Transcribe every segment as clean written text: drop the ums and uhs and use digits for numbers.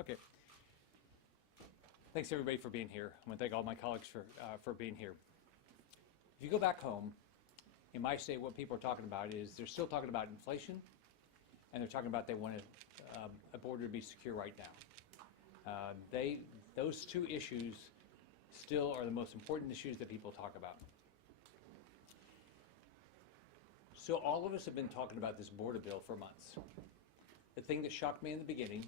Okay. Thanks everybody for being here. I want to thank all my colleagues for being here. If you go back home, in my state, what people are talking about is they're still talking about inflation, and they're talking about they want a border to be secure right now. Those two issues still are the most important issues that people talk about. So all of us have been talking about this border bill for months. The thing that shocked me in the beginning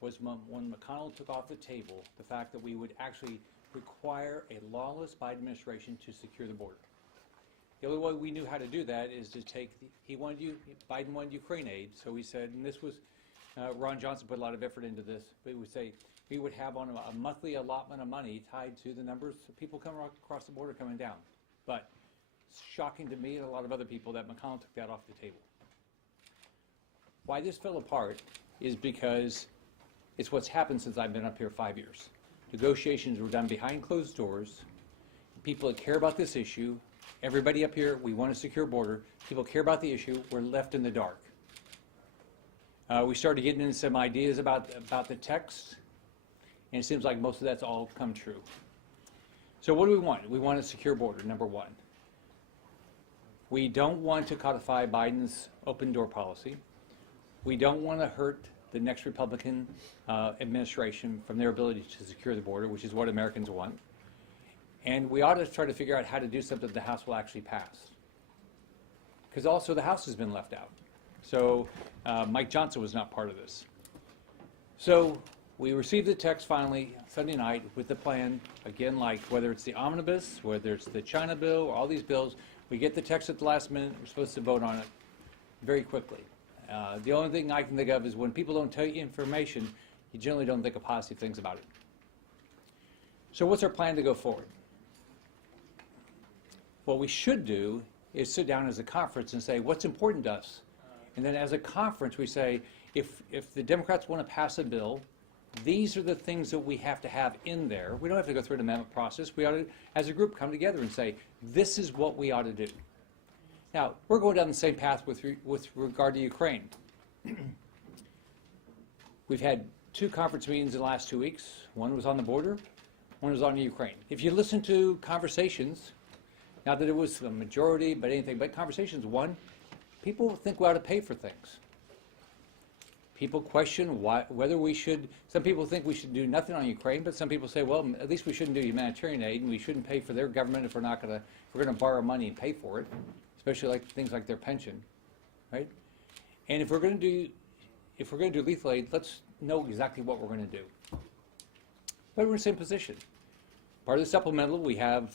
was when McConnell took off the table the fact that we would actually require a lawless Biden administration to secure the border. The only way we knew how to do that is to take, Biden wanted Ukraine aid, so he said, and this was, Ron Johnson put a lot of effort into this, but he would say we would have on a monthly allotment of money tied to the numbers of people coming across the border coming down. But it's shocking to me and a lot of other people that McConnell took that off the table. Why this fell apart is because it's what's happened since I've been up here 5 years. Negotiations were done behind closed doors. People that care about this issue, everybody up here, we want a secure border. People care about the issue. We're left in the dark. We started getting into some ideas about the text, and it seems like most of that's all come true. So what do we want? We want a secure border, number one. We don't want to codify Biden's open door policy. We don't want to hurt the next Republican administration from their ability to secure the border, which is what Americans want. And we ought to try to figure out how to do something that the House will actually pass. Because also the House has been left out. So Mike Johnson was not part of this. So we received the text finally Sunday night with the plan, again, like whether it's the omnibus, whether it's the China bill, or all these bills, we get the text at the last minute, we're supposed to vote on it very quickly. The only thing I can think of is when people don't tell you information, you generally don't think of positive things about it. So what's our plan to go forward? What we should do is sit down as a conference and say, what's important to us? And then as a conference, we say, if the Democrats want to pass a bill, these are the things that we have to have in there. We don't have to go through an amendment process. We ought to, as a group, come together and say, this is what we ought to do. Now, we're going down the same path with regard to Ukraine. We've had 2 conference meetings in the last 2 weeks. One was on the border, one was on Ukraine. If you listen to conversations, not that it was a majority, but anything, but conversations, one, people think we ought to pay for things. People question whether we should, some people think we should do nothing on Ukraine, but some people say, well, at least we shouldn't do humanitarian aid, and we shouldn't pay for their government if we're going to borrow money and pay for it, especially like things like their pension, right? And if we're going to do lethal aid, let's know exactly what we're going to do. But we're in the same position. Part of the supplemental, we have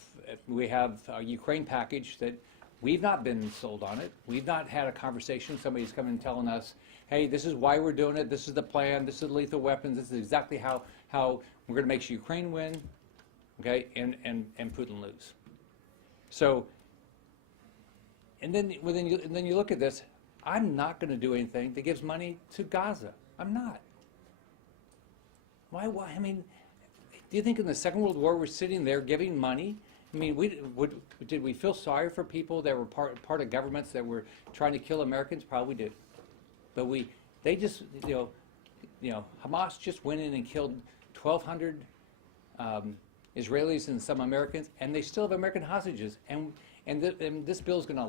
a Ukraine package that we've not been sold on it. We've not had a conversation. Somebody's coming and telling us, hey, this is why we're doing it. This is the plan. This is lethal weapons. This is exactly how we're going to make Ukraine win, okay, and Putin lose. So, and then you look at this. I'm not going to do anything that gives money to Gaza. I'm not. Why? I mean, do you think in the Second World War we're sitting there giving money? I mean, did we feel sorry for people that were part of governments that were trying to kill Americans? Probably did. But they just, Hamas just went in and killed 1,200 Israelis and some Americans, and they still have American hostages. And this bill is going to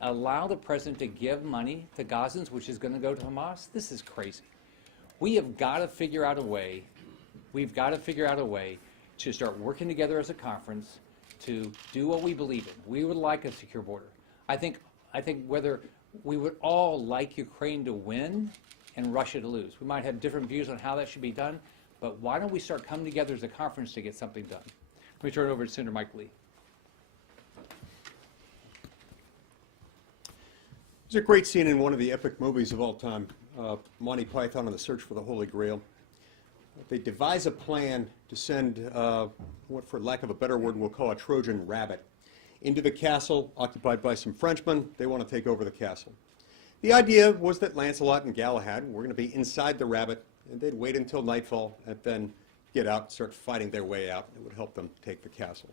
allow the president to give money to Gazans, which is going to go to Hamas. This is crazy. We have got to figure out a way. We've got to figure out a way to start working together as a conference to do what we believe in. We would like a secure border. I think whether we would all like Ukraine to win and Russia to lose. We might have different views on how that should be done, but why don't we start coming together as a conference to get something done? Let me turn it over to Senator Mike Lee. There's a great scene in one of the epic movies of all time, Monty Python and the Search for the Holy Grail. They devise a plan to send what, for lack of a better word, we'll call a Trojan rabbit into the castle occupied by some Frenchmen. They want to take over the castle. The idea was that Lancelot and Galahad were going to be inside the rabbit, and they'd wait until nightfall and then get out and start fighting their way out. It would help them take the castle.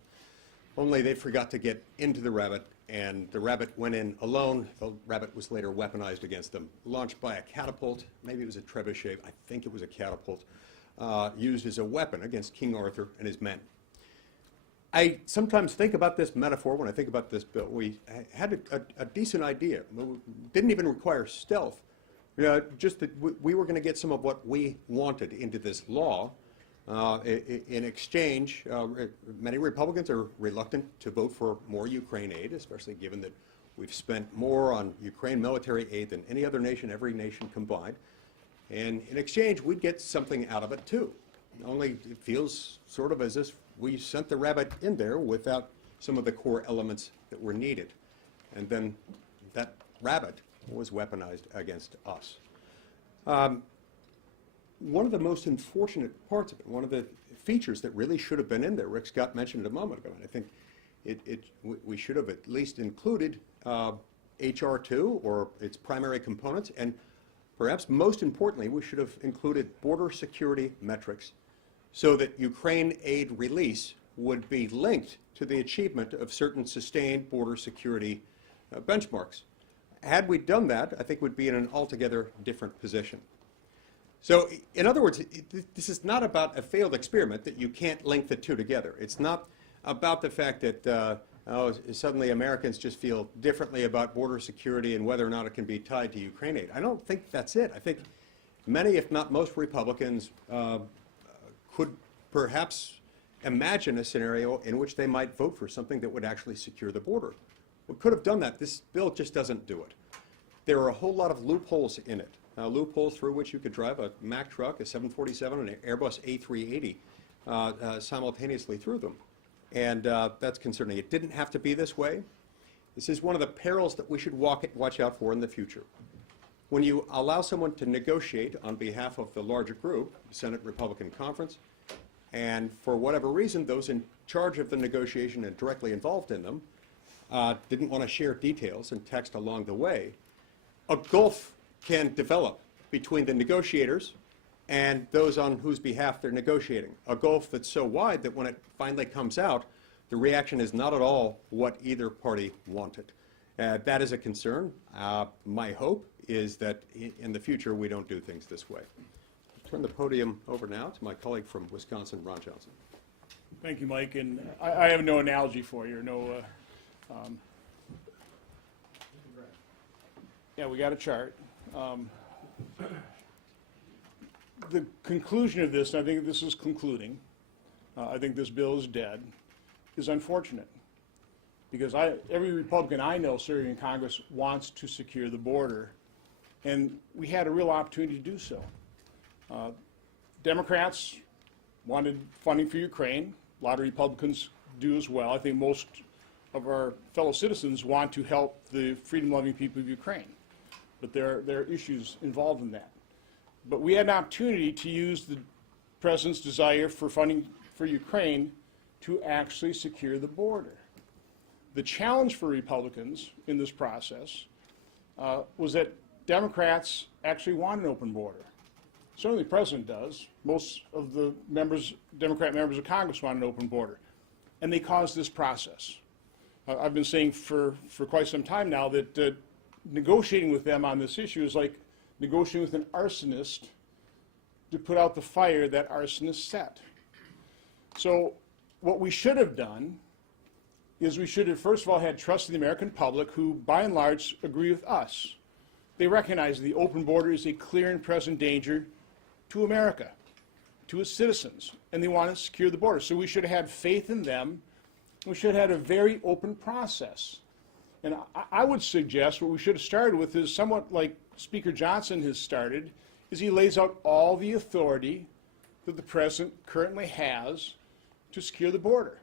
Only they forgot to get into the rabbit, and the rabbit went in alone. The rabbit was later weaponized against them, launched by a catapult. Maybe it was a trebuchet. I think it was a catapult, used as a weapon against King Arthur and his men. I sometimes think about this metaphor when I think about this bill. We had a decent idea. We didn't even require stealth. Just that we were going to get some of what we wanted into this law. In exchange, many Republicans are reluctant to vote for more Ukraine aid, especially given that we've spent more on Ukraine military aid than any other nation, every nation combined. And in exchange, we'd get something out of it too. Only it feels sort of as if we sent the rabbit in there without some of the core elements that were needed. And then that rabbit was weaponized against us. One of the most unfortunate parts of it, one of the features that really should have been in there, Rick Scott mentioned it a moment ago, and I think we should have at least included HR 2 or its primary components, and perhaps most importantly, we should have included border security metrics so that Ukraine aid release would be linked to the achievement of certain sustained border security benchmarks. Had we done that, I think we'd be in an altogether different position. So, in other words, this is not about a failed experiment that you can't link the two together. It's not about the fact that suddenly Americans just feel differently about border security and whether or not it can be tied to Ukraine aid. I don't think that's it. I think many, if not most, Republicans could perhaps imagine a scenario in which they might vote for something that would actually secure the border. We could have done that. This bill just doesn't do it. There are a whole lot of loopholes in it. Loopholes through which you could drive a Mack truck, a 747, and an Airbus A380 simultaneously through them. And that's concerning. It didn't have to be this way. This is one of the perils that we should watch out for in the future. When you allow someone to negotiate on behalf of the larger group, Senate Republican Conference, and for whatever reason, those in charge of the negotiation and directly involved in them didn't want to share details and text along the way, a gulf can develop between the negotiators and those on whose behalf they're negotiating. A gulf that's so wide that when it finally comes out, the reaction is not at all what either party wanted. That is a concern. My hope is that in the future we don't do things this way. I'll turn the podium over now to my colleague from Wisconsin, Ron Johnson. Thank you, Mike. And I have no analogy for you. Yeah, we got a chart. The conclusion of this, and I think this is concluding, I think this bill is dead, is unfortunate. Because every Republican I know serving in Congress wants to secure the border, and we had a real opportunity to do so. Democrats wanted funding for Ukraine. A lot of Republicans do as well. I think most of our fellow citizens want to help the freedom-loving people of Ukraine. But there are issues involved in that. But we had an opportunity to use the President's desire for funding for Ukraine to actually secure the border. The challenge for Republicans in this process was that Democrats actually want an open border. Certainly the President does. Most of the Democrat members of Congress want an open border. And they caused this process. I've been saying for quite some time now that negotiating with them on this issue is like negotiating with an arsonist to put out the fire that arsonist set. So what we should have done is we should have, first of all, had trust in the American public who, by and large, agree with us. They recognize the open border is a clear and present danger to America, to its citizens, and they want to secure the border. So we should have had faith in them. We should have had a very open process. And I would suggest what we should have started with is somewhat like Speaker Johnson has started, is he lays out all the authority that the President currently has to secure the border.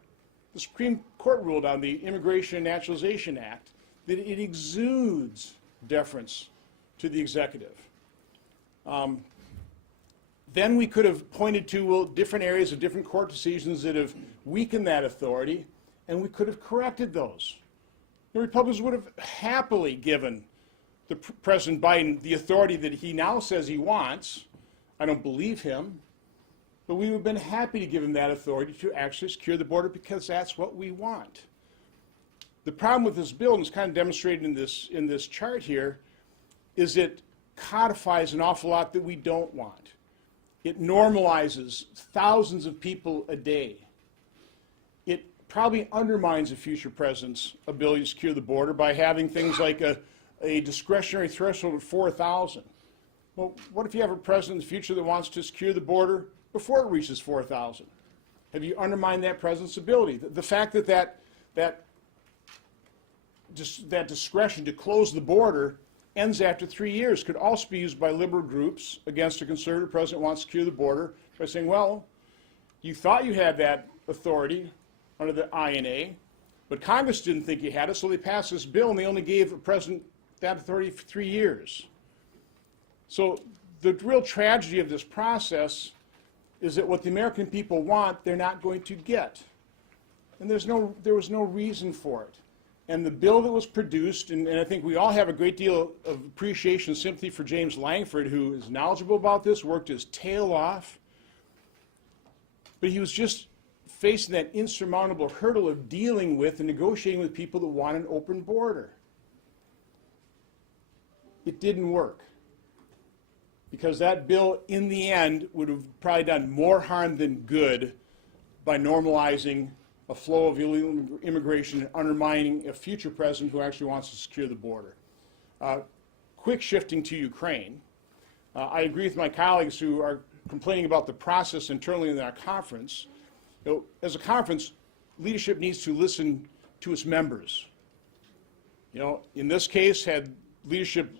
The Supreme Court ruled on the Immigration and Naturalization Act that it exudes deference to the executive. Then we could have pointed to different areas of different court decisions that have weakened that authority, and we could have corrected those. The Republicans would have happily given the President Biden the authority that he now says he wants. I don't believe him. But we would have been happy to give him that authority to actually secure the border because that's what we want. The problem with this bill, and it's kind of demonstrated in this chart here, is it codifies an awful lot that we don't want. It normalizes thousands of people a day. It probably undermines a future president's ability to secure the border by having things like a discretionary threshold of 4,000. Well, what if you have a president in the future that wants to secure the border before it reaches 4,000? Have you undermined that president's ability? The fact that discretion to close the border ends after 3 years could also be used by liberal groups against a conservative president who wants to secure the border by saying, well, you thought you had that authority under the INA, but Congress didn't think you had it, so they passed this bill and they only gave a president that authority for 3 years. So the real tragedy of this process is that what the American people want, they're not going to get. And there was no reason for it. And the bill that was produced, and I think we all have a great deal of appreciation and sympathy for James Langford, who is knowledgeable about this, worked his tail off, but he was just facing that insurmountable hurdle of dealing with and negotiating with people that want an open border. It didn't work, because that bill, in the end, would have probably done more harm than good by normalizing a flow of illegal immigration and undermining a future president who actually wants to secure the border. Quick shifting to Ukraine. I agree with my colleagues who are complaining about the process internally in our conference. You know, as a conference, leadership needs to listen to its members. You know, in this case, had leadership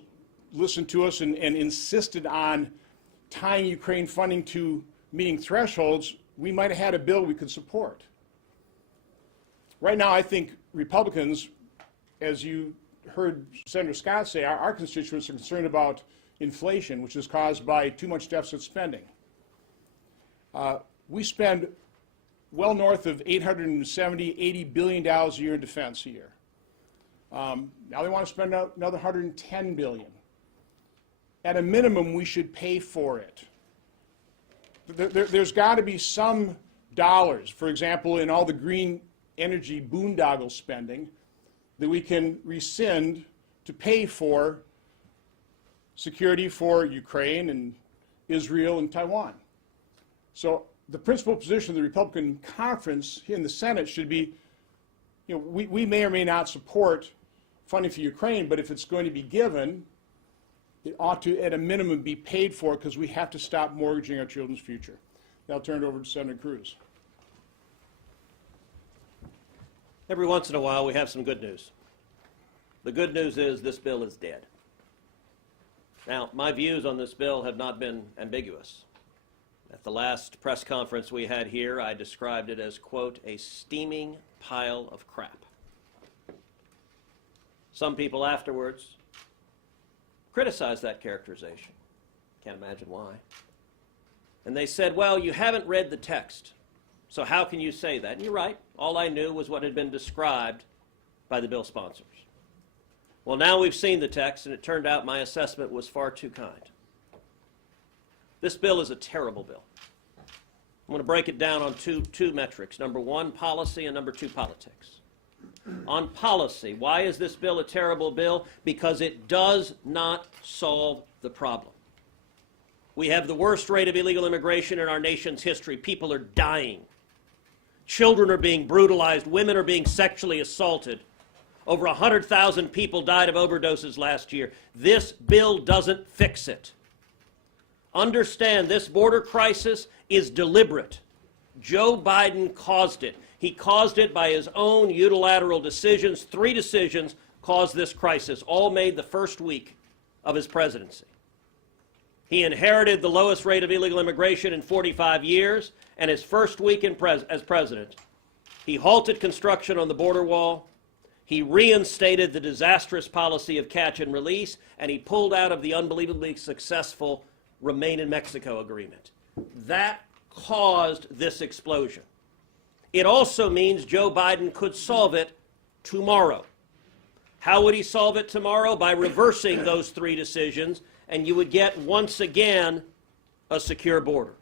listened to us and insisted on tying Ukraine funding to meeting thresholds, we might have had a bill we could support. Right now, I think Republicans, as you heard Senator Scott say, our constituents are concerned about inflation, which is caused by too much deficit spending. We spend well north of $870, $80 billion a year in defense a year. Now they want to spend another $110 billion. At a minimum, we should pay for it. There's got to be some dollars, for example, in all the green energy boondoggle spending, that we can rescind to pay for security for Ukraine and Israel and Taiwan. So the principal position of the Republican conference in the Senate should be, you know, we may or may not support funding for Ukraine, but if it's going to be given, it ought to, at a minimum, be paid for, because we have to stop mortgaging our children's future. Now I'll turn it over to Senator Cruz. Every once in a while, we have some good news. The good news is this bill is dead. Now, my views on this bill have not been ambiguous. At the last press conference we had here, I described it as, quote, a steaming pile of crap. Some people afterwards criticized that characterization. Can't imagine why. And they said, well, you haven't read the text, so how can you say that? And you're right. All I knew was what had been described by the bill sponsors. Well, now we've seen the text, and it turned out my assessment was far too kind. This bill is a terrible bill. I'm going to break it down on two metrics. Number one, policy, and number two, politics. On policy, why is this bill a terrible bill? Because it does not solve the problem. We have the worst rate of illegal immigration in our nation's history. People are dying. Children are being brutalized. Women are being sexually assaulted. Over 100,000 people died of overdoses last year. This bill doesn't fix it. Understand, this border crisis is deliberate. Joe Biden caused it. He caused it by his own unilateral decisions. 3 decisions caused this crisis, all made the first week of his presidency. He inherited the lowest rate of illegal immigration in 45 years, and his first week as president, he halted construction on the border wall, he reinstated the disastrous policy of catch and release, and he pulled out of the unbelievably successful Remain in Mexico agreement. That caused this explosion. It also means Joe Biden could solve it tomorrow. How would he solve it tomorrow? By reversing those 3 decisions, and you would get, once again, a secure border.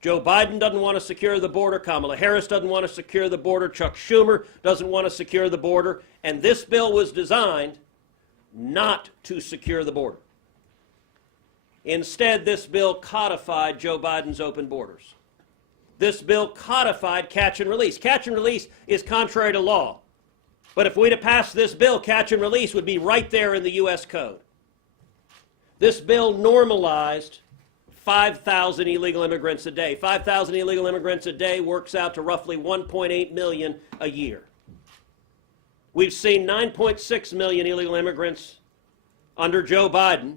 Joe Biden doesn't want to secure the border. Kamala Harris doesn't want to secure the border. Chuck Schumer doesn't want to secure the border. And this bill was designed not to secure the border. Instead, this bill codified Joe Biden's open borders. This bill codified catch and release. Catch and release is contrary to law. But if we'd have passed this bill, catch and release would be right there in the U.S. Code. This bill normalized 5,000 illegal immigrants a day. 5,000 illegal immigrants a day works out to roughly 1.8 million a year. We've seen 9.6 million illegal immigrants under Joe Biden.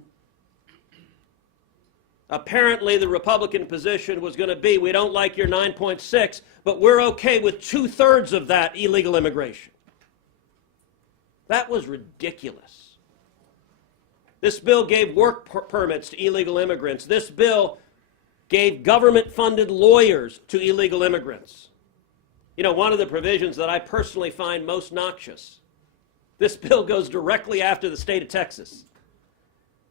Apparently, the Republican position was going to be, we don't like your 9.6, but we're okay with 2/3 of that illegal immigration. That was ridiculous. This bill gave work permits to illegal immigrants. This bill gave government-funded lawyers to illegal immigrants. You know, one of the provisions that I personally find most noxious, this bill goes directly after the state of Texas.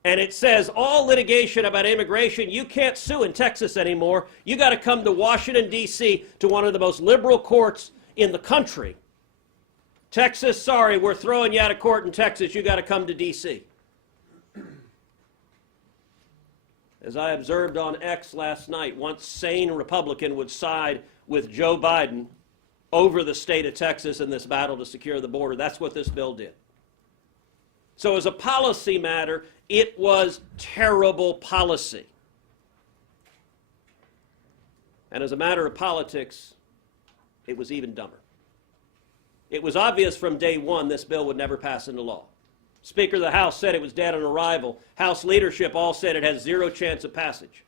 And it says all litigation about immigration, you can't sue in Texas anymore. You got to come to Washington, D.C., to one of the most liberal courts in the country. Texas, sorry, we're throwing you out of court in Texas. You got to come to D.C. As I observed on X last night, one sane Republican would side with Joe Biden over the state of Texas in this battle to secure the border. That's what this bill did. So as a policy matter, it was terrible policy. And as a matter of politics, it was even dumber. It was obvious from day one this bill would never pass into law. Speaker of the House said it was dead on arrival. House leadership all said it has zero chance of passage.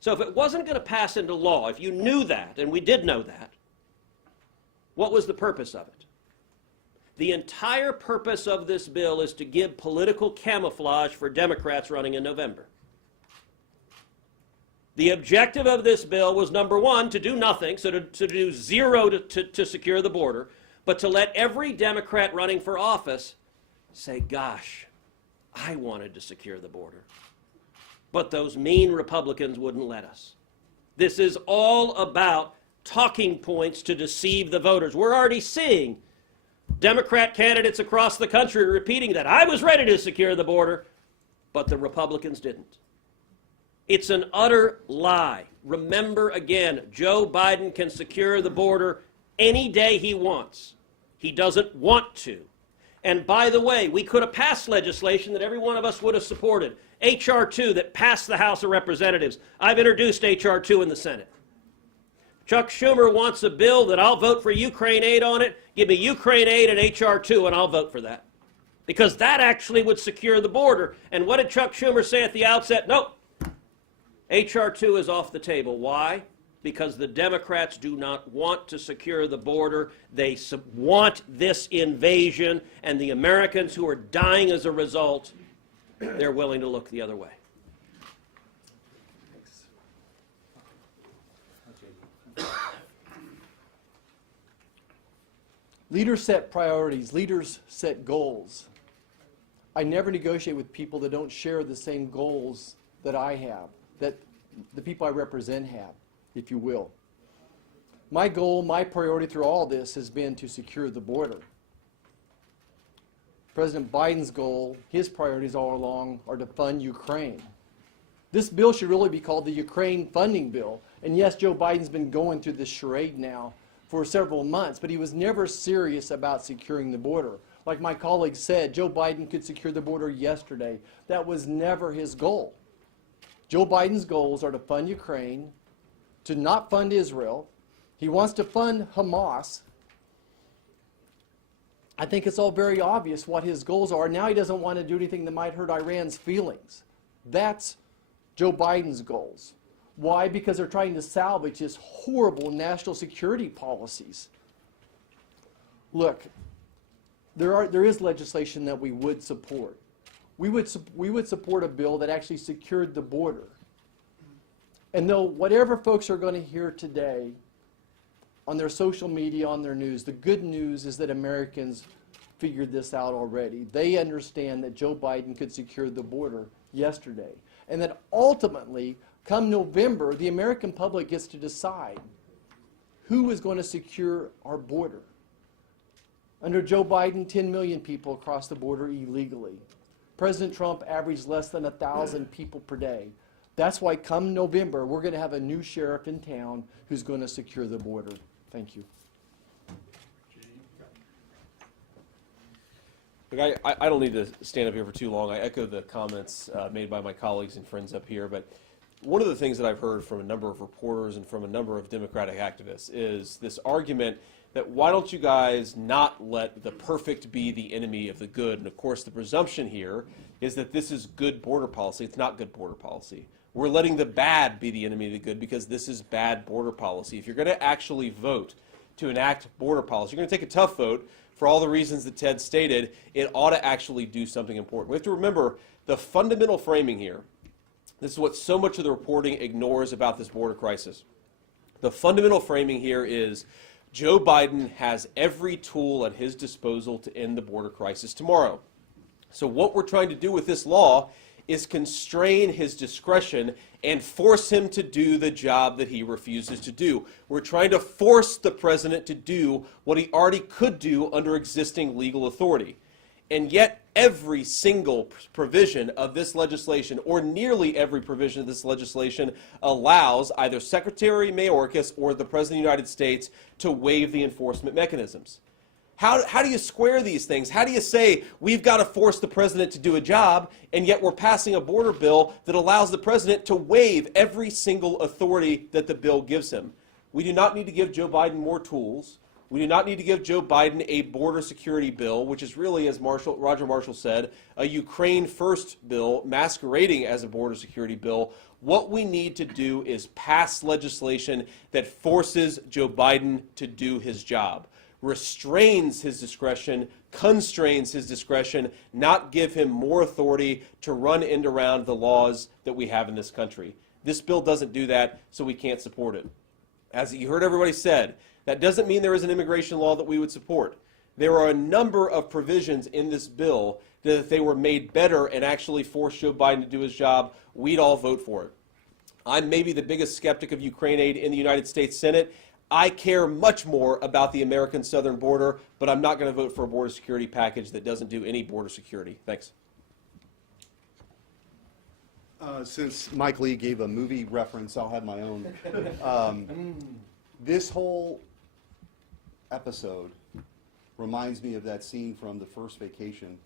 So if it wasn't going to pass into law, if you knew that, and we did know that, what was the purpose of it? The entire purpose of this bill is to give political camouflage for Democrats running in November. The objective of this bill was, number one, to do nothing, so to do zero to secure the border, but to let every Democrat running for office say, gosh, I wanted to secure the border. But those mean Republicans wouldn't let us. This is all about talking points to deceive the voters. We're already seeing Democrat candidates across the country repeating that. I was ready to secure the border, but the Republicans didn't. It's an utter lie. Remember again, Joe Biden can secure the border any day he wants. He doesn't want to. And by the way, we could have passed legislation that every one of us would have supported. H.R. 2 that passed the House of Representatives. I've introduced H.R. 2 in the Senate. Chuck Schumer wants a bill that I'll vote for Ukraine aid on it. Give me Ukraine aid and H.R. 2 and I'll vote for that. Because that actually would secure the border. And what did Chuck Schumer say at the outset? Nope. H.R. 2 is off the table. Why? Because the Democrats do not want to secure the border. They want this invasion, and the Americans who are dying as a result, they're willing to look the other way. Leaders set priorities. Leaders set goals. I never negotiate with people that don't share the same goals that I have, that the people I represent have, if you will. My goal, my priority through all this has been to secure the border. President Biden's goal, his priorities all along are to fund Ukraine. This bill should really be called the Ukraine funding bill. And yes, Joe Biden's been going through this charade now for several months, but he was never serious about securing the border. Like my colleague said, Joe Biden could secure the border yesterday. That was never his goal. Joe Biden's goals are to fund Ukraine, to not fund Israel. He wants to fund Hamas. I think it's all very obvious what his goals are. Now he doesn't want to do anything that might hurt Iran's feelings. That's Joe Biden's goals. Why? Because they're trying to salvage his horrible national security policies. Look, there is legislation that we would support. We would support a bill that actually secured the border. And though whatever folks are going to hear today on their social media, on their news, the good news is that Americans figured this out already. They understand that Joe Biden could secure the border yesterday. And that ultimately, Come November, the American public gets to decide who is going to secure our border. Under Joe Biden, 10 million people crossed the border illegally. President Trump averaged less than 1,000 people per day. That's why come November, we're going to have a new sheriff in town who's going to secure the border. Thank you. Look, I don't need to stand up here for too long. I echo the comments made by my colleagues and friends up here, but one of the things that I've heard from a number of reporters and from a number of Democratic activists is this argument that why don't you guys not let the perfect be the enemy of the good? And of course, the presumption here is that this is good border policy. It's not good border policy. We're letting the bad be the enemy of the good because this is bad border policy. If you're going to actually vote to enact border policy, you're going to take a tough vote for all the reasons that Ted stated. It ought to actually do something important. We have to remember the fundamental framing here. This is what so much of the reporting ignores about this border crisis. The fundamental framing here is Joe Biden has every tool at his disposal to end the border crisis tomorrow. So what we're trying to do with this law is constrain his discretion and force him to do the job that he refuses to do. We're trying to force the president to do what he already could do under existing legal authority. And yet every single provision of this legislation, or nearly every provision of this legislation, allows either Secretary Mayorkas or the President of the United States to waive the enforcement mechanisms. How do you square these things? How do you say we've got to force the president to do a job, and yet we're passing a border bill that allows the president to waive every single authority that the bill gives him? We do not need to give Joe Biden more tools. We do not need to give Joe Biden a border security bill, which is really, as Roger Marshall said, a Ukraine-first bill masquerading as a border security bill. What we need to do is pass legislation that forces Joe Biden to do his job, restrains his discretion, constrains his discretion, not give him more authority to run and around the laws that we have in this country. This bill doesn't do that, so we can't support it. As you heard everybody said, that doesn't mean there is an immigration law that we would support. There are a number of provisions in this bill that if they were made better and actually forced Joe Biden to do his job, we'd all vote for it. I'm maybe the biggest skeptic of Ukraine aid in the United States Senate. I care much more about the American southern border, but I'm not going to vote for a border security package that doesn't do any border security. Thanks. Since Mike Lee gave a movie reference, I'll have my own. This whole episode reminds me of that scene from The First Vacation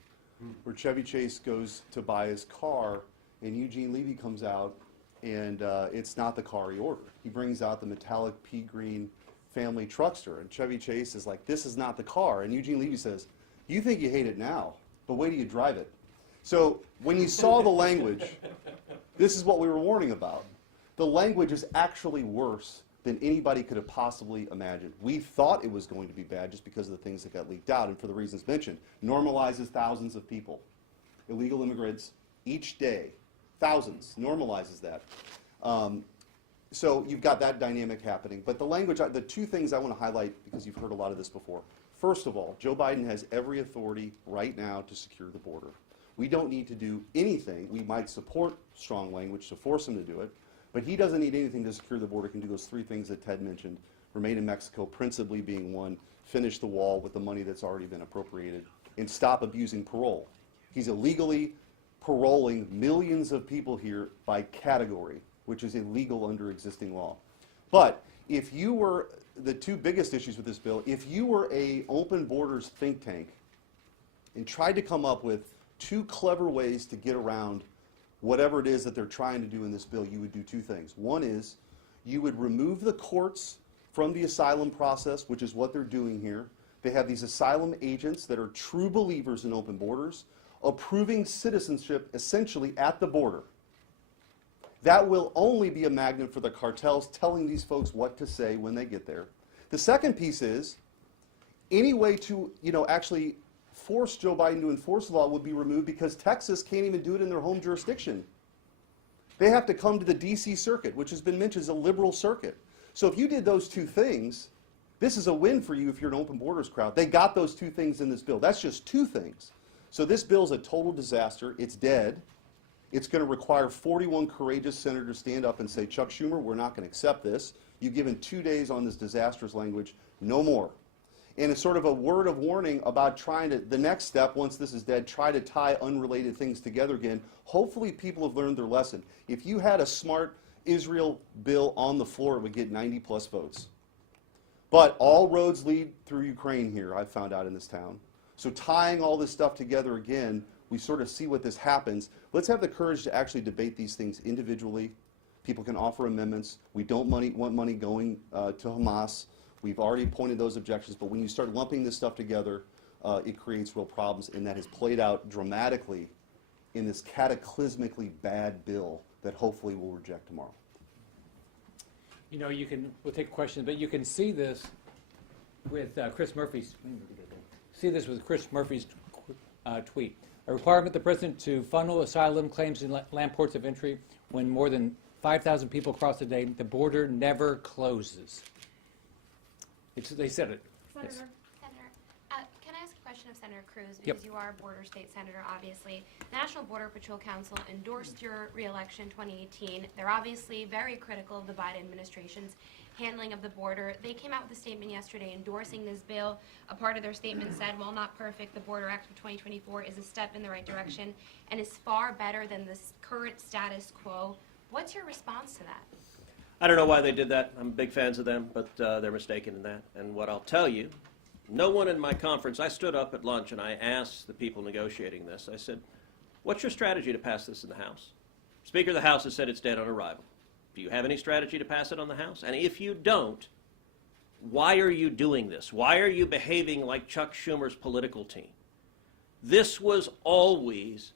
where Chevy Chase goes to buy his car and Eugene Levy comes out and it's not the car he ordered. He brings out the metallic pea green family truckster and Chevy Chase is like, this is not the car. And Eugene Levy says, you think you hate it now, but wait till you drive it. So when you saw the language, this is what we were warning about. The language is actually worse than anybody could have possibly imagined. We thought it was going to be bad just because of the things that got leaked out, and for the reasons mentioned. Normalizes thousands of people, illegal immigrants, each day. Thousands, normalizes that. So you've got that dynamic happening. But the language, the two things I want to highlight, because you've heard a lot of this before. First of all, Joe Biden has every authority right now to secure the border. We don't need to do anything. We might support strong language to force him to do it, but he doesn't need anything to secure the border. He can do those three things that Ted mentioned, remain in Mexico, principally being one, finish the wall with the money that's already been appropriated, and stop abusing parole. He's illegally paroling millions of people here by category, which is illegal under existing law. But if you were, the two biggest issues with this bill, if you were a open borders think tank and tried to come up with two clever ways to get around whatever it is that they're trying to do in this bill, you would do two things. One is you would remove the courts from the asylum process, which is what they're doing here. They have these asylum agents that are true believers in open borders, approving citizenship essentially at the border. That will only be a magnet for the cartels telling these folks what to say when they get there. The second piece is any way to, actually force Joe Biden to enforce the law would be removed because Texas can't even do it in their home jurisdiction. They have to come to the D.C. circuit, which has been mentioned as a liberal circuit. So if you did those two things, this is a win for you if you're an open borders crowd. They got those two things in this bill. That's just two things. So this bill is a total disaster. It's dead. It's going to require 41 courageous senators to stand up and say, Chuck Schumer, we're not going to accept this. You've given 2 days on this disastrous language, no more. And it's sort of a word of warning about trying to, the next step, once this is dead, try to tie unrelated things together again. Hopefully people have learned their lesson. If you had a smart Israel bill on the floor, it would get 90+ votes. But all roads lead through Ukraine here, I've found out in this town. So tying all this stuff together again, we sort of see what this happens. Let's have the courage to actually debate these things individually. People can offer amendments. We don't want money going to Hamas. We've already pointed those objections, but when you start lumping this stuff together, it creates real problems, and that has played out dramatically in this cataclysmically bad bill that hopefully we'll reject tomorrow. You know, we'll take questions, but you can see this with Chris Murphy's tweet. A requirement the president to funnel asylum claims in land ports of entry when more than 5,000 people cross a day. The border never closes. They said it. Senator, Yes. can I ask a question of Senator Cruz? Yep. Because you are a border state senator, obviously. The National Border Patrol Council endorsed your reelection 2018. They're obviously very critical of the Biden administration's handling of the border. They came out with a statement yesterday endorsing this bill. A part of their statement said, while not perfect, the Border Act of 2024 is a step in the right direction and is far better than the current status quo. What's your response to that? I don't know why they did that. I'm big fans of them, but they're mistaken in that. And what I'll tell you, no one in my conference, I stood up at lunch and I asked the people negotiating this, I said, what's your strategy to pass this in the House? Speaker of the House has said it's dead on arrival. Do you have any strategy to pass it on the House? And if you don't, why are you doing this? Why are you behaving like Chuck Schumer's political team? This was always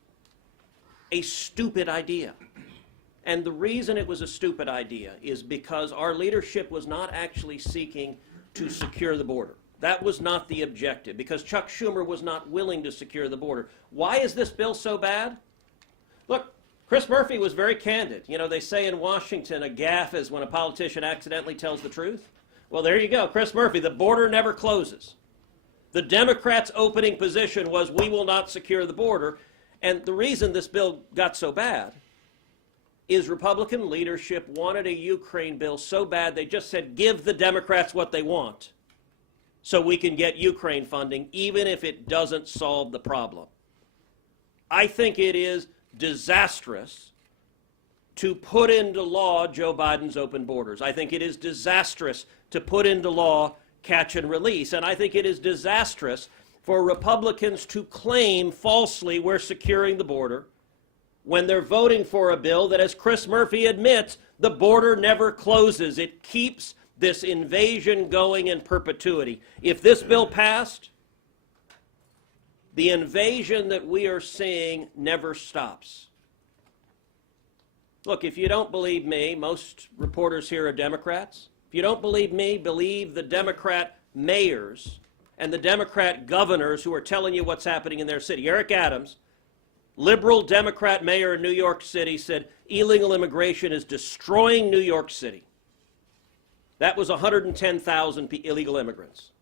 a stupid idea. And the reason it was a stupid idea is because our leadership was not actually seeking to secure the border. That was not the objective, because Chuck Schumer was not willing to secure the border. Why is this bill so bad? Look, Chris Murphy was very candid. You know, they say in Washington, a gaffe is when a politician accidentally tells the truth. Well, there you go. Chris Murphy, the border never closes. The Democrats' opening position was, we will not secure the border. And the reason this bill got so bad is Republican leadership wanted a Ukraine bill so bad they just said, give the Democrats what they want so we can get Ukraine funding, even if it doesn't solve the problem. I think it is disastrous to put into law Joe Biden's open borders. I think it is disastrous to put into law catch and release. And I think it is disastrous for Republicans to claim falsely we're securing the border when they're voting for a bill that, as Chris Murphy admits, the border never closes. It keeps this invasion going in perpetuity. If this bill passed, the invasion that we are seeing never stops. Look, if you don't believe me, most reporters here are Democrats. If you don't believe me, believe the Democrat mayors and the Democrat governors who are telling you what's happening in their city. Eric Adams, liberal Democrat mayor in New York City, said illegal immigration is destroying New York City. That was 110,000 illegal immigrants.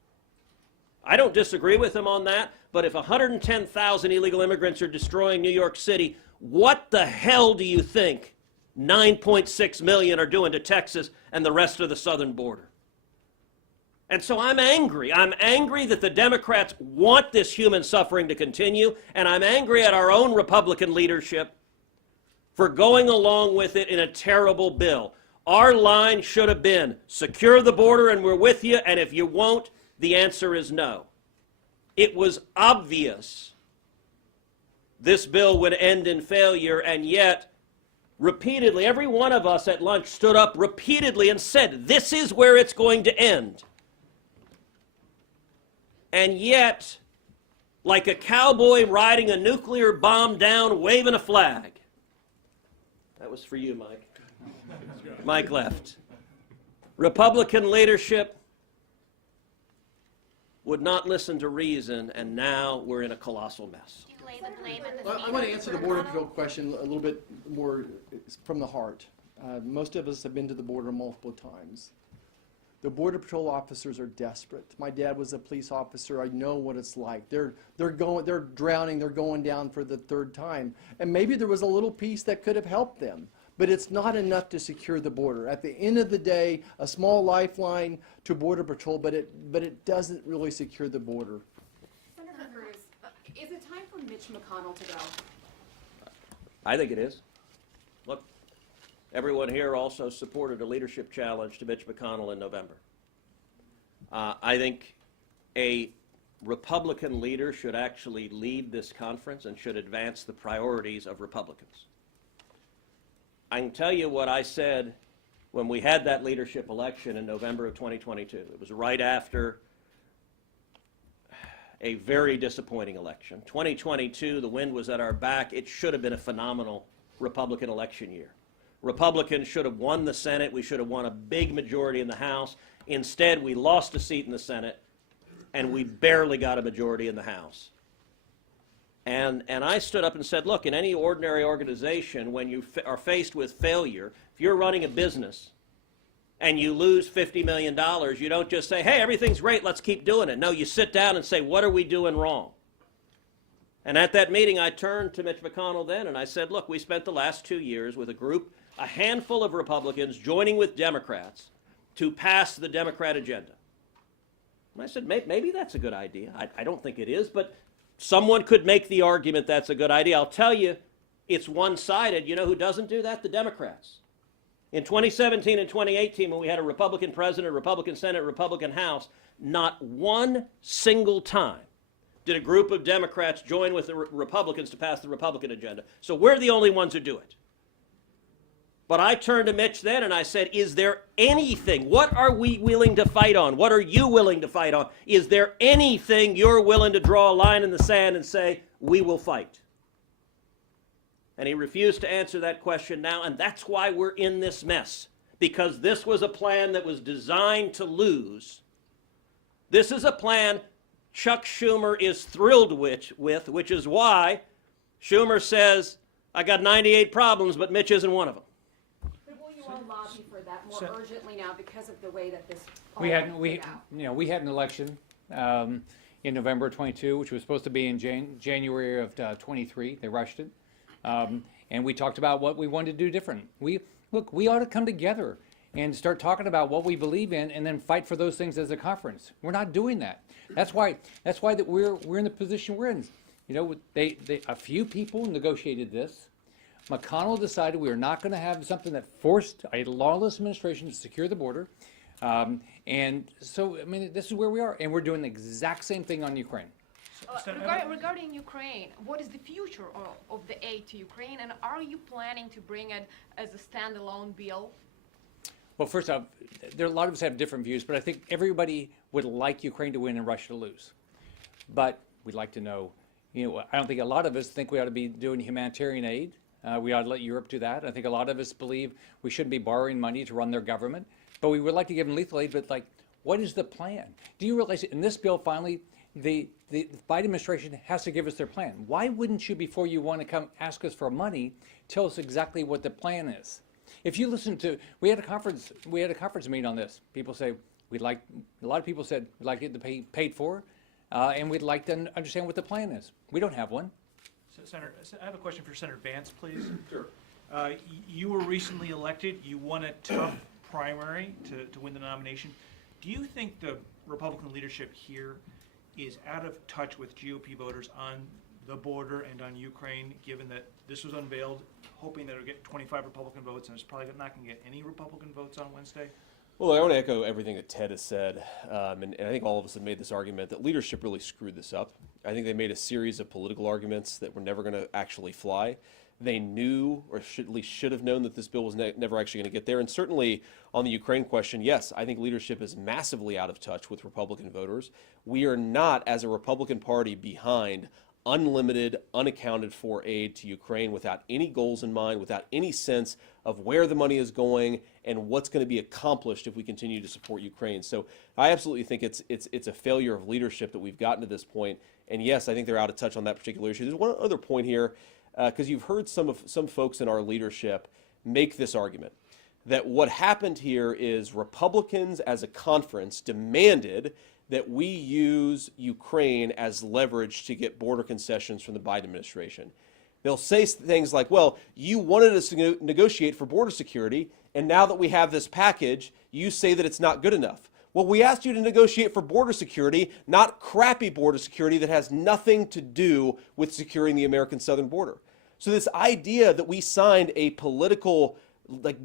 I don't disagree with him on that, but if 110,000 illegal immigrants are destroying New York City, what the hell do you think 9.6 million are doing to Texas and the rest of the southern border? And so I'm angry. I'm angry that the Democrats want this human suffering to continue, and I'm angry at our own Republican leadership for going along with it in a terrible bill. Our line should have been, secure the border and we're with you, and if you won't, the answer is no. It was obvious this bill would end in failure, and yet, repeatedly, every one of us at lunch stood up repeatedly and said, this is where it's going to end. And yet, like a cowboy riding a nuclear bomb down, waving a flag. That was for you, Mike. Mike left. Republican leadership would not listen to reason, and now we're in a colossal mess. Do you lay the blame at the Well, I want to answer the border patrol question a little bit more from the heart. Most of us have been to the border multiple times. The Border Patrol officers are desperate. My dad was a police officer. I know what it's like. They're drowning. They're going down for the third time. And maybe there was a little piece that could have helped them. But it's not enough to secure the border. At the end of the day, a small lifeline to Border Patrol, but it doesn't really secure the border. Senator Cruz, is it time for Mitch McConnell to go? I think it is. Look, everyone here also supported a leadership challenge to Mitch McConnell in November. I think a Republican leader should actually lead this conference and should advance the priorities of Republicans. I can tell you what I said when we had that leadership election in November of 2022. It was right after a very disappointing election. 2022, the wind was at our back. It should have been a phenomenal Republican election year. Republicans should have won the Senate. We should have won a big majority in the House. Instead, we lost a seat in the Senate, and we barely got a majority in the House. And I stood up and said, look, in any ordinary organization, when you are faced with failure, if you're running a business and you lose $50 million, you don't just say, hey, everything's great, let's keep doing it. No, you sit down and say, what are we doing wrong? And at that meeting, I turned to Mitch McConnell then and I said, look, we spent the last 2 years with a handful of Republicans joining with Democrats to pass the Democrat agenda. And I said, maybe that's a good idea. I don't think it is, but someone could make the argument that's a good idea. I'll tell you, it's one-sided. You know who doesn't do that? The Democrats. In 2017 and 2018, when we had a Republican president, a Republican Senate, a Republican House, not one single time did a group of Democrats join with the Republicans to pass the Republican agenda. So we're the only ones who do it. But I turned to Mitch then and I said, is there anything, what are we willing to fight on? What are you willing to fight on? Is there anything you're willing to draw a line in the sand and say, we will fight? And he refused to answer that question now, and that's why we're in this mess. Because this was a plan that was designed to lose. This is a plan Chuck Schumer is thrilled with, which is why Schumer says, I got 98 problems, but Mitch isn't one of them. Lobby for that more urgently now because of the way that this We had an election in November of 22, which was supposed to be in January of 23. They rushed it, and we talked about what we wanted to do different. We ought to come together and start talking about what we believe in, and then fight for those things as a conference. We're not doing that. That's why that we're in the position we're in. You know, a few people negotiated this. McConnell decided we are not going to have something that forced a lawless administration to secure the border. And so, I mean, this is where we are. And we're doing the exact same thing on Ukraine. Regarding Ukraine, what is the future of the aid to Ukraine? And are you planning to bring it as a standalone bill? Well, first off, a lot of us have different views, but I think everybody would like Ukraine to win and Russia to lose. But we'd like to know, I don't think a lot of us think we ought to be doing humanitarian aid. We ought to let Europe do that. I think a lot of us believe we shouldn't be borrowing money to run their government. But we would like to give them lethal aid, but what is the plan? Do you realize in this bill, finally, the Biden administration has to give us their plan? Why wouldn't you, before you want to come ask us for money, tell us exactly what the plan is? If you listen to, we had a conference meeting on this. People say, a lot of people said, we'd like it to be paid for, and we'd like to understand what the plan is. We don't have one. Senator, I have a question for Senator Vance, please. Sure. You were recently elected. You won a tough primary to win the nomination. Do you think the Republican leadership here is out of touch with GOP voters on the border and on Ukraine, given that this was unveiled, hoping that it would get 25 Republican votes, and it's probably not going to get any Republican votes on Wednesday? Well, I want to echo everything that Ted has said, and I think all of us have made this argument that leadership really screwed this up. I think they made a series of political arguments that were never going to actually fly. They knew, or at least should have known, that this bill was never actually going to get there. And certainly on the Ukraine question, yes, I think leadership is massively out of touch with Republican voters. We are not, as a Republican Party, behind unlimited, unaccounted for aid to Ukraine without any goals in mind, without any sense of where the money is going and what's going to be accomplished if we continue to support Ukraine. So I absolutely think it's a failure of leadership that we've gotten to this point. And yes, I think they're out of touch on that particular issue. There's one other point here, because you've heard some folks in our leadership make this argument that what happened here is Republicans as a conference demanded that we use Ukraine as leverage to get border concessions from the Biden administration. They'll say things like, well, you wanted us to negotiate for border security, and now that we have this package, you say that it's not good enough. Well, we asked you to negotiate for border security, not crappy border security that has nothing to do with securing the American southern border. So this idea that we signed a political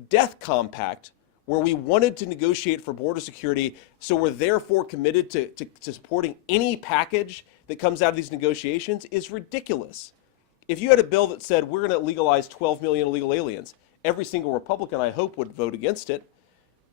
death compact where we wanted to negotiate for border security, so we're therefore committed to supporting any package that comes out of these negotiations is ridiculous. If you had a bill that said we're going to legalize 12 million illegal aliens, every single Republican, I hope, would vote against it.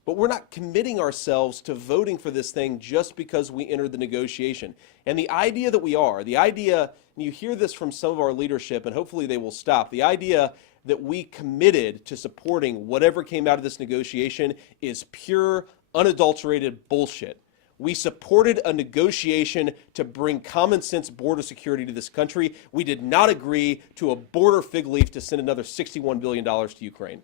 But we're not committing ourselves to voting for this thing just because we entered the negotiation. And the idea that we are, the idea, and you hear this from some of our leadership, and hopefully they will stop, the idea that we committed to supporting whatever came out of this negotiation is pure, unadulterated bullshit. We supported a negotiation to bring common sense border security to this country. We did not agree to a border fig leaf to send another $61 billion to Ukraine.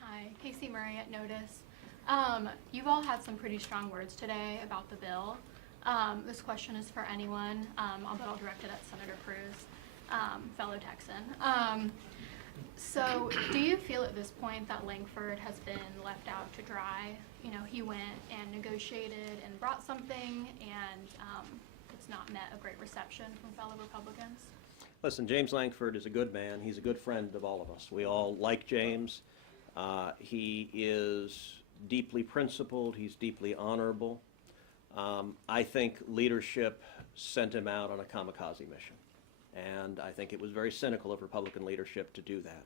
Hi, Casey Murray at Notice. You've all had some pretty strong words today about the bill. This question is for anyone, but I'll direct it at Senator Cruz, fellow Texan. So do you feel at this point that Lankford has been left out to dry? You know, he went and negotiated and brought something, and it's not met a great reception from fellow Republicans? Listen, James Lankford is a good man. He's a good friend of all of us. We all like James. He is deeply principled. He's deeply honorable. I think leadership sent him out on a kamikaze mission. And I think it was very cynical of Republican leadership to do that.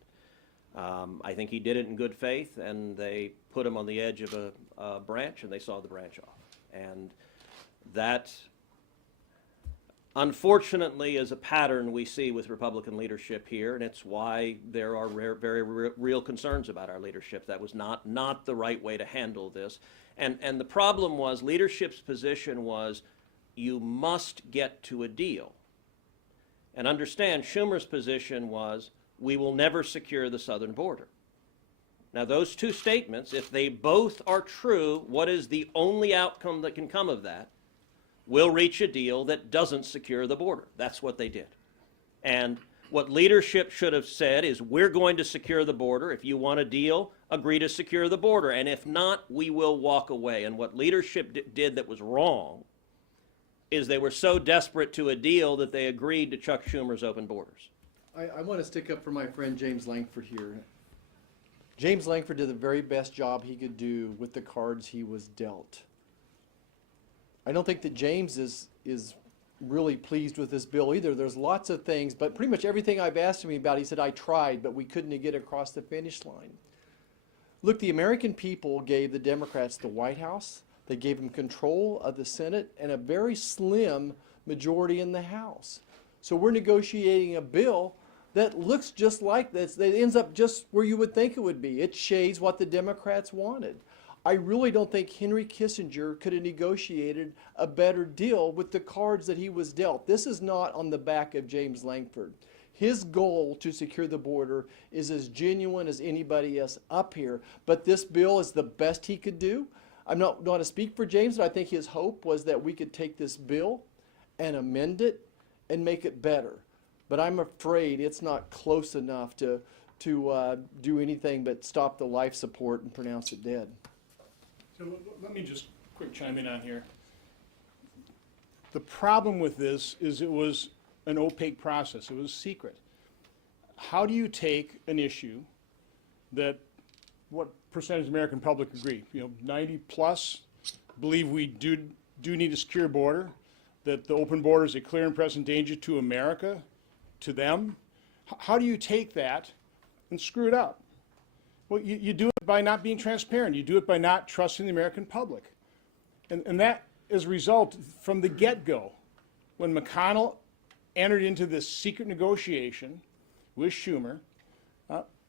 I think he did it in good faith, and they put him on the edge of a branch, and they saw the branch off. And that, unfortunately, is a pattern we see with Republican leadership here, and it's why there are very real concerns about our leadership. That was not the right way to handle this. And the problem was, leadership's position was, you must get to a deal. And understand, Schumer's position was, we will never secure the southern border. Now, those two statements, if they both are true, what is the only outcome that can come of that? We'll reach a deal that doesn't secure the border. That's what they did. And what leadership should have said is, we're going to secure the border. If you want a deal, agree to secure the border. And if not, we will walk away. And what leadership did that was wrong is they were so desperate to a deal that they agreed to Chuck Schumer's open borders. I want to stick up for my friend James Lankford here. James Lankford did the very best job he could do with the cards he was dealt. I don't think that James is really pleased with this bill either. There's lots of things, but pretty much everything I've asked him about, he said, I tried, but we couldn't get across the finish line. Look, the American people gave the Democrats the White House. They gave them control of the Senate and a very slim majority in the House. So we're negotiating a bill that looks just like this. That ends up just where you would think it would be. It shades what the Democrats wanted. I really don't think Henry Kissinger could have negotiated a better deal with the cards that he was dealt. This is not on the back of James Lankford. His goal to secure the border is as genuine as anybody else up here, but this bill is the best he could do. I'm not going to speak for James, but I think his hope was that we could take this bill and amend it and make it better. But I'm afraid it's not close enough to do anything but stop the life support and pronounce it dead. So let me just quick chime in on here. The problem with this is it was an opaque process. It was secret. How do you take an issue that, what percentage of the American public agree? 90 plus believe we do need a secure border, that the open border is a clear and present danger to America, to them. How do you take that and screw it up? Well, you do it by not being transparent. You do it by not trusting the American public. And that, as a result, from the get-go, when McConnell entered into this secret negotiation with Schumer,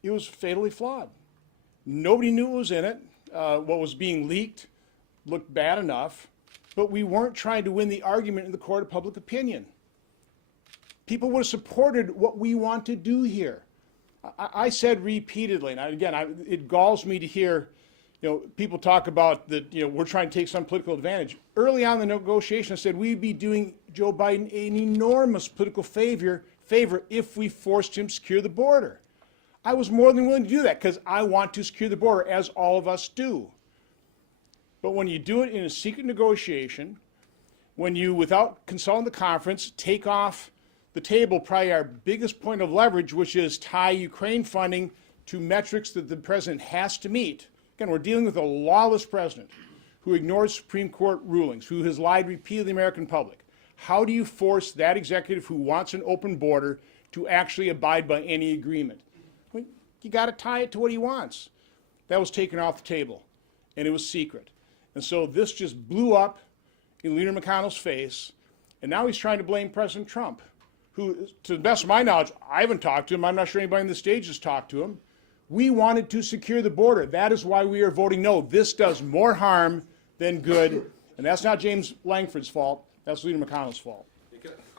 it was fatally flawed. Nobody knew what was in it. What was being leaked looked bad enough, but we weren't trying to win the argument in the court of public opinion. People would have supported what we want to do here. I said repeatedly, and again, it galls me to hear, people talk about that, we're trying to take some political advantage. Early on in the negotiation, I said we'd be doing Joe Biden an enormous political favor if we forced him to secure the border. I was more than willing to do that because I want to secure the border, as all of us do. But when you do it in a secret negotiation, when you, without consulting the conference, take off the table probably our biggest point of leverage, which is tie Ukraine funding to metrics that the president has to meet. Again, we're dealing with a lawless president who ignores Supreme Court rulings, who has lied repeatedly to the American public. How do you force that executive who wants an open border to actually abide by any agreement? Well, you got to tie it to what he wants. That was taken off the table, and it was secret. And so this just blew up in Leader McConnell's face, and now he's trying to blame President Trump, who, to the best of my knowledge, I haven't talked to him. I'm not sure anybody on the stage has talked to him. We wanted to secure the border. That is why we are voting no. This does more harm than good, and that's not James Langford's fault. That's Leader McConnell's fault.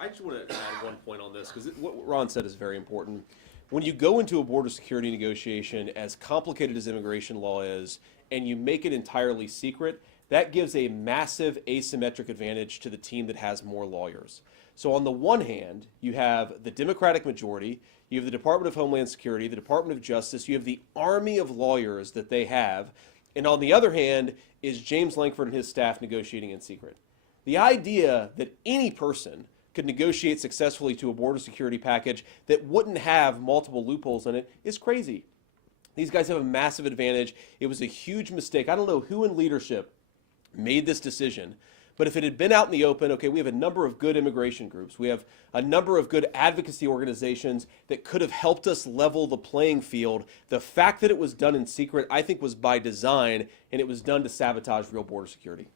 I just want to add one point on this, because what Ron said is very important. When you go into a border security negotiation, as complicated as immigration law is, and you make it entirely secret, that gives a massive asymmetric advantage to the team that has more lawyers. So on the one hand, you have the Democratic majority, you have the Department of Homeland Security, the Department of Justice, you have the army of lawyers that they have, and on the other hand is James Langford and his staff negotiating in secret. The idea that any person could negotiate successfully to a border security package that wouldn't have multiple loopholes in it is crazy. These guys have a massive advantage. It was a huge mistake. I don't know who in leadership made this decision, but if it had been out in the open, okay, we have a number of good immigration groups. We have a number of good advocacy organizations that could have helped us level the playing field. The fact that it was done in secret, I think, was by design, and it was done to sabotage real border security.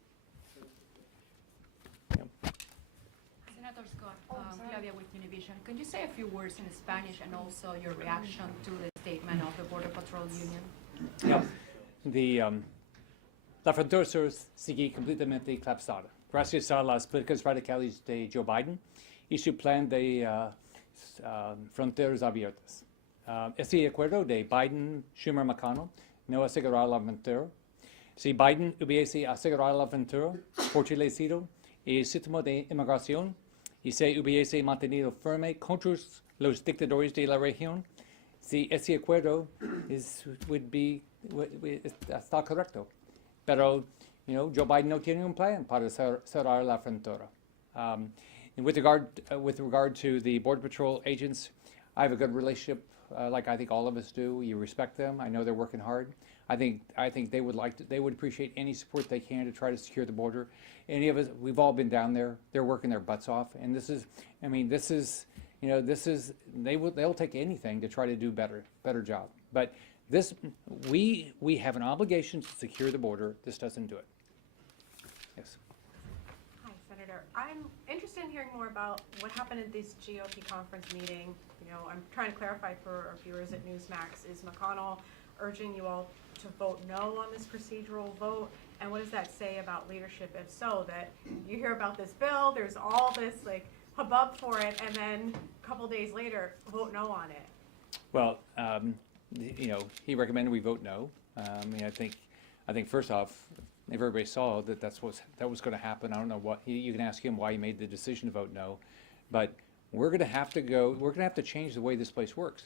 Senator Scott, Claudia with Univision. Can you say a few words in Spanish and also your reaction to the statement of the Border Patrol Union? Yeah. La frontera sur sigue completamente colapsada. Gracias a las políticas radicales de Joe Biden y su plan de fronteras abiertas. Este acuerdo de Biden, Schumer, McConnell no asegurará la frontera. Si Biden hubiese asegurado la frontera, fortalecido el sistema de inmigración y se hubiese mantenido firme contra los dictadores de la región, si ese acuerdo está correcto. Pero, Joe Biden no tiene un plan para cerrar la frontera. And with regard to the Border Patrol agents, I have a good relationship, like I think all of us do. You respect them. I know they're working hard. I think they would appreciate any support they can to try to secure the border. Any of us, we've all been down there. They're working their butts off, and they'll take anything to try to do better job. But we have an obligation to secure the border. This doesn't do it. Yes. Hi, Senator. I'm interested in hearing more about what happened at this GOP conference meeting. I'm trying to clarify for our viewers at Newsmax. Is McConnell urging you all to vote no on this procedural vote? And what does that say about leadership, if so, that you hear about this bill, there's all this hubbub for it, and then a couple days later, vote no on it? Well, he recommended we vote no. I think first off, if everybody saw that that was going to happen, I don't know what you can ask him why he made the decision to vote no, but we're going to have to change the way this place works.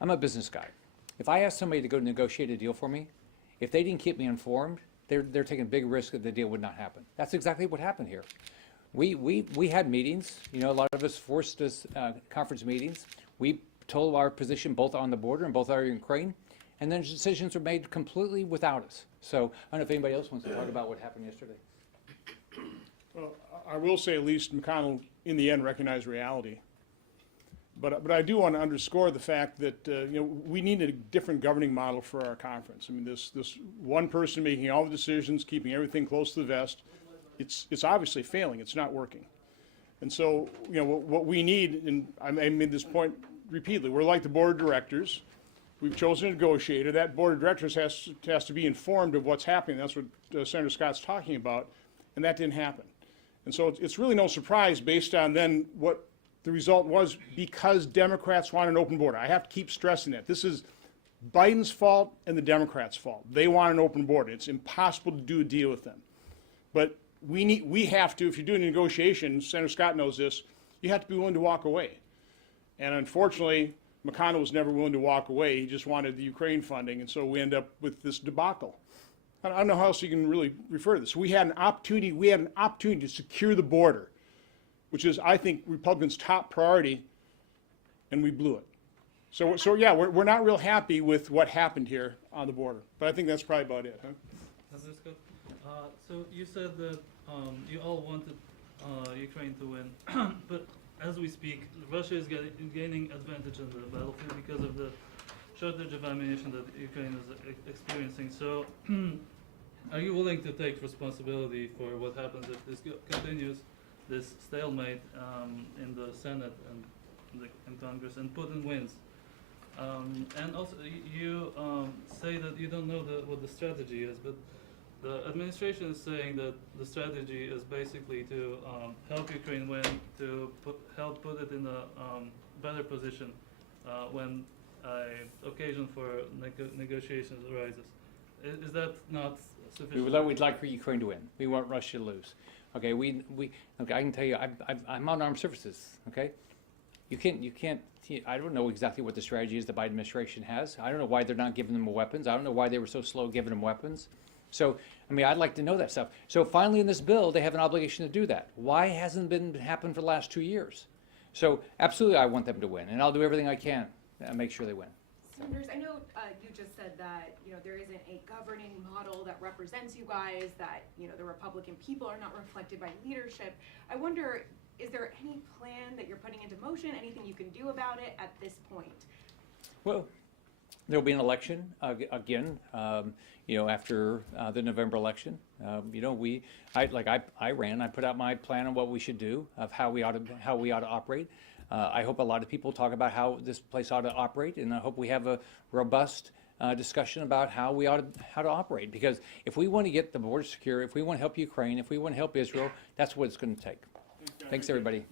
I'm a business guy. If I ask somebody to go negotiate a deal for me, if they didn't keep me informed, they're taking a big risk that the deal would not happen. That's exactly what happened here. We had meetings. A lot of us forced us conference meetings. We told our position both on the border and both on Ukraine, and then decisions were made completely without us. So I don't know if anybody else wants to talk about what happened yesterday. Well, I will say at least McConnell, in the end, recognized reality. But I do want to underscore the fact that we need a different governing model for our conference. I mean, this one person making all the decisions, keeping everything close to the vest, it's obviously failing. It's not working. And so what we need, and I made this point repeatedly, we're like the board of directors. We've chosen a negotiator. That board of directors has to be informed of what's happening. That's what Senator Scott's talking about, and that didn't happen. And so it's really no surprise based on then what the result was because Democrats want an open border. I have to keep stressing that. This is Biden's fault and the Democrats' fault. They want an open border. It's impossible to do a deal with them. But we have to, if you're doing a negotiation, Senator Scott knows this, you have to be willing to walk away. And unfortunately, McConnell was never willing to walk away. He just wanted the Ukraine funding, and so we end up with this debacle. I don't know how else you can really refer to this. We had an opportunity to secure the border, which is, I think, Republicans' top priority, and we blew it. So yeah, we're not real happy with what happened here on the border. But I think that's probably about it, huh? So you said that you all wanted Ukraine to win, but as we speak, Russia is gaining advantage on the battlefield because of the shortage of ammunition that Ukraine is experiencing. So are you willing to take responsibility for what happens if this continues, this stalemate in the Senate and in Congress, and Putin wins? And also, you say that you don't know what the strategy is, but the administration is saying that the strategy is basically to help Ukraine win, to help put it in a better position when occasion for negotiations arises. Is that not sufficient? We'd like for Ukraine to win. We want Russia to lose. Okay, okay, I can tell you, I'm on armed services. Okay, you can't. I don't know exactly what the strategy is the Biden administration has. I don't know why they're not giving them weapons. I don't know why they were so slow giving them weapons. So, I mean, I'd like to know that stuff. So finally in this bill, they have an obligation to do that. Why hasn't it happened for the last 2 years? So absolutely I want them to win, and I'll do everything I can to make sure they win. Senators, I know you just said that, there isn't a governing model that represents you guys, that, the Republican people are not reflected by leadership. I wonder, is there any plan that you're putting into motion, anything you can do about it at this point? Well, there'll be an election again, after the November election. I put out my plan on what we should do, of how we ought to operate. I hope a lot of people talk about how this place ought to operate, and I hope we have a robust discussion about how to operate. Because if we want to get the border secure, if we want to help Ukraine, if we want to help Israel, that's what it's going to take. Thanks, everybody.